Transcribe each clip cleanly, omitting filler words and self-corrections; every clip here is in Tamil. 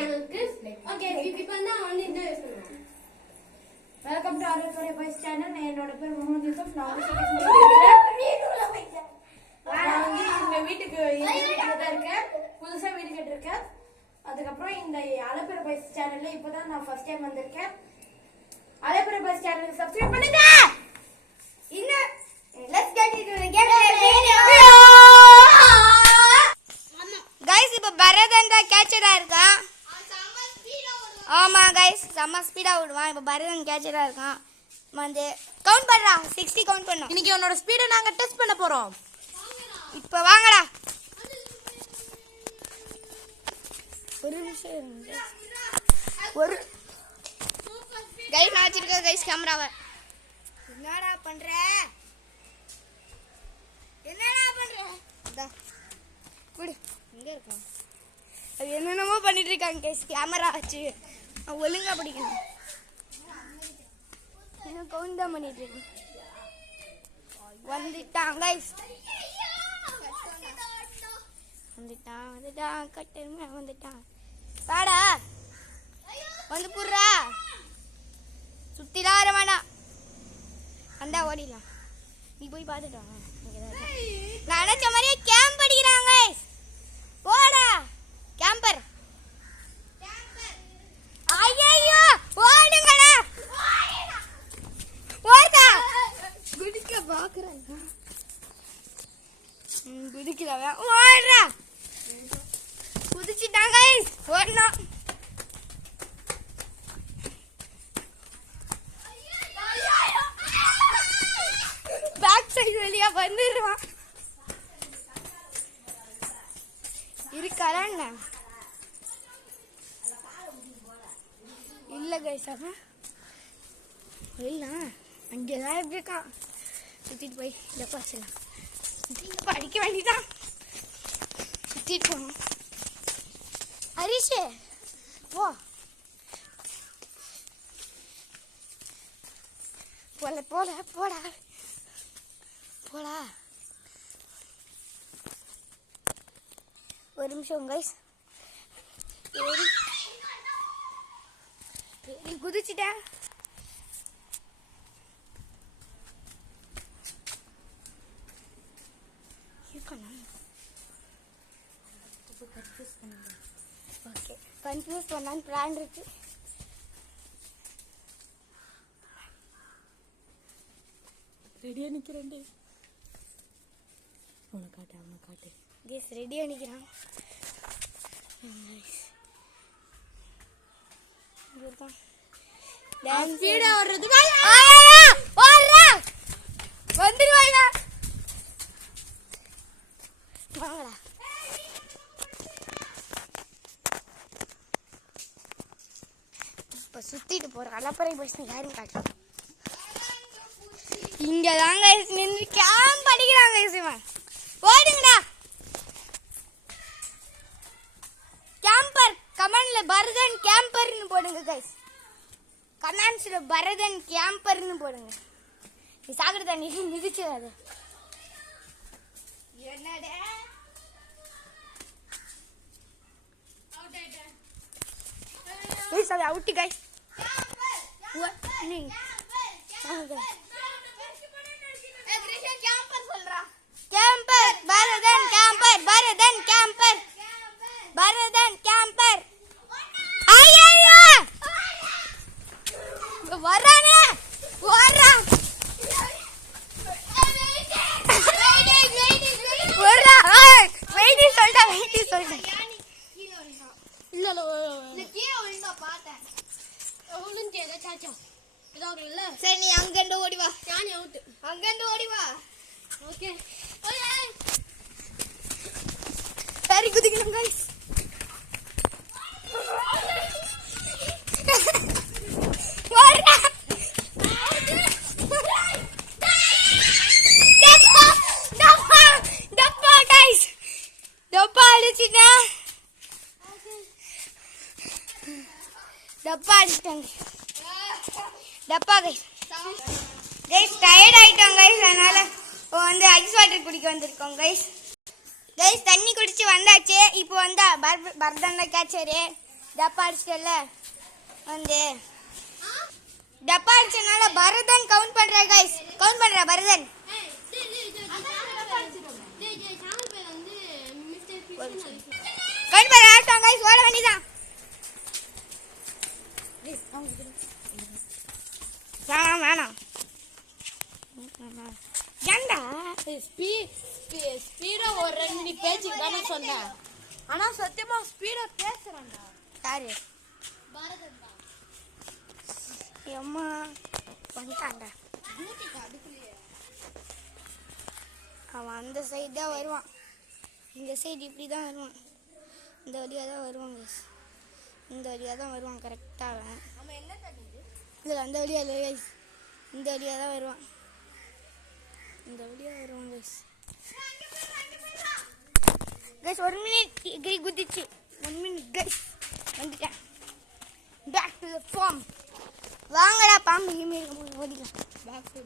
சேனலுக்கு ஓகே இப்போ வந்து என்ன பேசணும் welcome to RFI boys channel என்னோட பேர் முகமது யூசுப் நான் வந்து இந்த வீட்டுக்கு தான் இருக்கேன் புதுசா வீடு கட்டிருக்கேன் அதுக்கப்புறம் இந்த அலப்பறை பாய்ஸ் சேனல்ல இப்போதான் நான் ஃபர்ஸ்ட் டைம் வந்திருக்கேன் அலப்பறை பாய்ஸ் சேனலுக்கு சப்ஸ்கிரைப் பண்ணுங்க இன்னும் let's get into the game video guys இப்ப பரதன் தான் கேட்சரா இருக்கான் ஆமா गाइस செம்ம ஸ்பீடா ஓடுவான் இப்ப பரதன் கேட்சரா இருக்கான் வந்து கவுண்ட் பண்றா 60 கவுண்ட் பண்ணோம் இன்னைக்கு உன்னோட ஸ்பீட நாங்க டெஸ்ட் பண்ண போறோம் இப்ப வாங்கடா ஒரு நிமிஷம் இருங்க ஒரு गाइस நான் வச்சிருக்கேன் गाइस கேமராவை என்னடா பண்ற குடு எங்க இருக்கான் அது என்னென்னமோ பண்ணிட்டு இருக்காங்க கைஸ் கேமரா வச்சு ஒழுங்கா பிடிக்கணும் இன்னும் கவுண்ட் தான் பண்ணிட்டு இருக்கேன் வந்துட்டான் கைஸ் வந்துட்டான் கட்டருமே வந்துட்டான் பாடா வந்து புடுறா சுத்திலாம் வர வேணாம் வந்தா ஓடிடலாம் நீ போய் பார்த்துட்டு வாங்க நான் நினைச்ச மாதிரியே கேம்ப் அடிக்கிறாங்க போடா கேம்பர் ஐயோ ஓடுங்கடா ஓடுடா குடிக்க பாக்குறாங்க குடிக்கலவா ஓடுடா குதிச்சிட்டாங்க ஓடணும் பேக் சைடு வழியா வந்துடுவான் இருக்காரா என்ன இல்ல கைஸ் அவன் இல்ல அங்கேதான் இருக்கான் சுத்திட்டு போய் டெபாசிட்லாம் படிக்க வேண்டியதான் சுத்திட்டு போகணும் ஹரிஷே போ போல போல போடா போடா ஒரு நிமிஷம் கைஸ் குதிச்சுட்டேன் ஓகே கன்ஃபியூஸ் பண்ணான்னு பிளான் இருக்கு ரெடியா நிக்கிறேன் அவனை காட்டு கேஸ் ரெடியா நிக்கிறான் டான்ஸ் ஸ்பீடா ஓடுறதுக்கு ஓடுறா வந்துருவாங்க வாங்கடா இப்ப சுத்திட்டு போற அலப்பறை பஸ் யாரும் காட்டு இங்கதாங்க நின்று கேம்ப் அடிக்கிறாங்க இவன் ஓடுங்கடா கேம்பர் கமெண்ட்ல பரதன் கேம்பர்னு போடுங்க கைஸ் கமெண்ட்ஸ்ல பரதன் கேம்பர்னு போடுங்க நீ சாகர தண்ணி மிதிச்சிடாத என்னடா சாவி out guys camper Bharathan camper Bharathan camper Bharathan camper ஐயோ வரானே ஓடுறா ஓடுறா வெயிட்டி சொல்லிட்டேன் இல்ல கீழே விழுந்தா பார்த்தேன் சரி நீ அங்கிருந்து ஓடி வா அங்கிருந்து ஓடி வா ஓகே சரி குதிக்கணும் கைஸ் டப்பா அடிச்சிட்டாங்க டப்பா கைஸ் டயர்ட் ஆயிட்டோம் கைஸ் அதனால வந்து ஐஸ் வாட்டர் குடிக்க வந்திருக்கோம் கைஸ் தண்ணி குடிச்சு வந்தாச்சு இப்போ வந்து பரதன் கேட்சரு டப்பா அடிச்சிட்டல வந்து டப்பா அடிச்சனால பரதன் கவுண்ட் பண்ற गाइस கவுண்ட் பண்ற பரதன் கவுண்ட் பண்ற ஆட்டம் गाइस ஓட வேண்டியதான் வேணாம் ஏண்டா ஸ்பீடா ஒரு 2 பேஜுக்கு தானே சொன்னேன். ஆனா சத்தியமா ஸ்பீடா பேசுறான்டா. யாரு அம்மா வந்துட்டான்டா அவன் அந்த சைடு தான் வருவான் இந்த சைடு இப்படி தான் வருவான் இந்த வழியாக தான் வருவான் guys. இந்த வழியாக தான் வருவான் கரெக்டாக அவன் இல்லை அந்த வழியாக இல்லை guys. இந்த வழியாக தான் வருவான் இந்த வழியாக வருவான் guys. ஒரு மினிட் கை குதிச்சு 1 மினிட் guys வந்துட்டேன் பேக் டு த ஃபார்ம் வாங்கடா பாம்பு இமேல் ஓடிக்கலாம் பேக் டு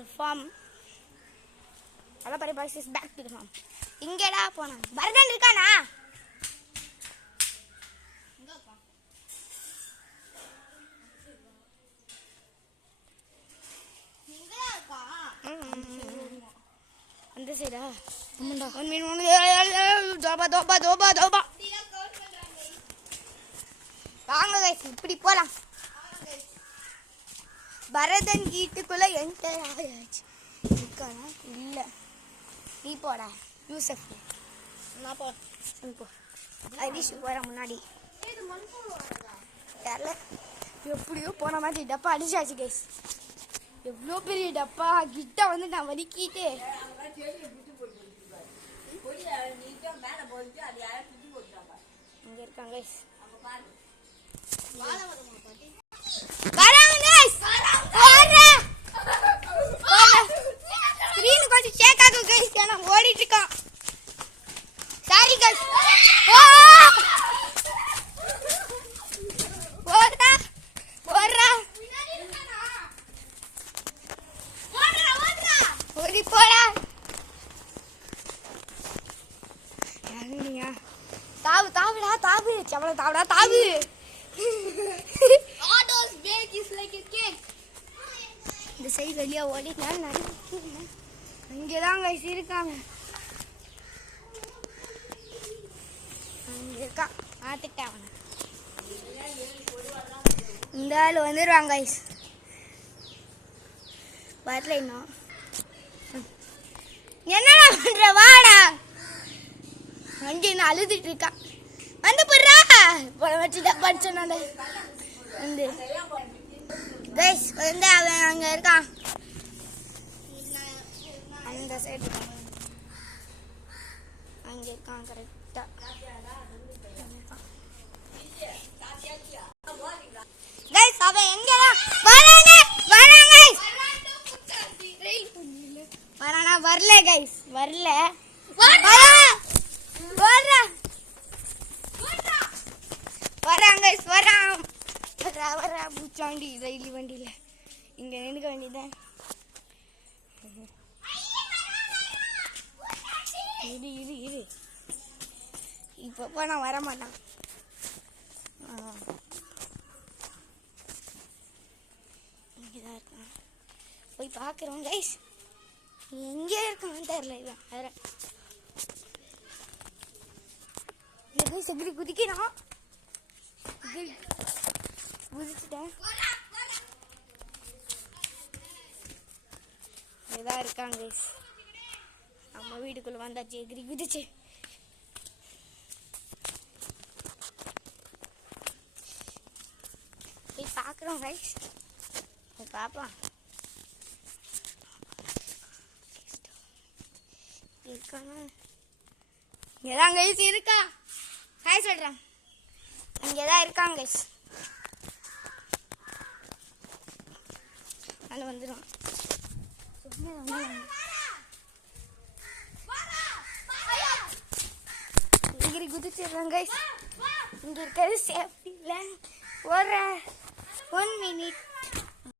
த ஃபார்ம் அலப்பறை boys is back to the form இங்கடா போனான் பரதன் இருக்கானா அந்த சைடா ஆமாண்டா 1 மினிட் தோபா வாங்க guys இப்படி போலாம் பரதன் வீட்டுக்குள்ள என்டர் ஆயாச்சு இருக்கானா இல்ல நீ போடா யூசப் நான் போ நீ போ ஹரிஷ் போற முன்னாடி தெரியல எப்படியோ போன மாதிரி டப்பா அடிச்சாச்சு guys எவ்வளோ பெரிய டப்பா கிட்ட வந்து நான் வலிக்கிட்டு இங்க இருக்காங்க guys ஓடிட்டு இருக்கான் சாரி guys ஓடி போடா தாவுடா தாவு செவல தாவுடா தாவு இந்த சைடு வெளியே ஓடிட்டான் அங்கேதான் guys இருக்காங்க அங்க இருக்கான் ஆத்துட்டேன் அவனை இந்த ஆள் வந்துடுவாங்க guys வரல இன்னும் என்னடா பண்ற வாடா அங்கே நான் அழுதுட்டு இருக்கான் வந்து போடுறா போட வச்சுட்டா படிச்சனால வந்து கைஸ் வந்து அவன் அங்க இருக்கான் அந்த சைடு அங்க இருக்கான் கரெக்டா கைஸ் அவன் எங்கடா வரானா வரல கைஸ் வரல வரான் கைஸ் வரா பூச்சாண்டி ரயில் வண்டியில இங்க நினைக்க வேண்டியதான் இரு இப்ப போனா வர மாட்டான் இங்கதான் இருக்கான் போய் பாக்குறோம் கைஸ் எங்க இருக்கான்னு தெரியல இவன் வேற செகிரி குதிக்கிறான் குதிச்சுட்டேன் இதான் இருக்காங்க கைஸ் நம்ம வீட்டுக்குள்ள வந்தாச்சு எகிரி குதிச்சு போய் பார்க்குறோம் கைஸ் போய் பார்ப்போம் இருக்காங்க இங்கதான் கைஸ் இருக்கா ஹாய் சொல்றேன் இங்கதான் இருக்காங்க கைஸ் அது வந்துடும் இங்க குதிச்சிடுறாங்க கைஸ் இங்க இருக்கிறது சேஃப்டி இல்லை ஓடுற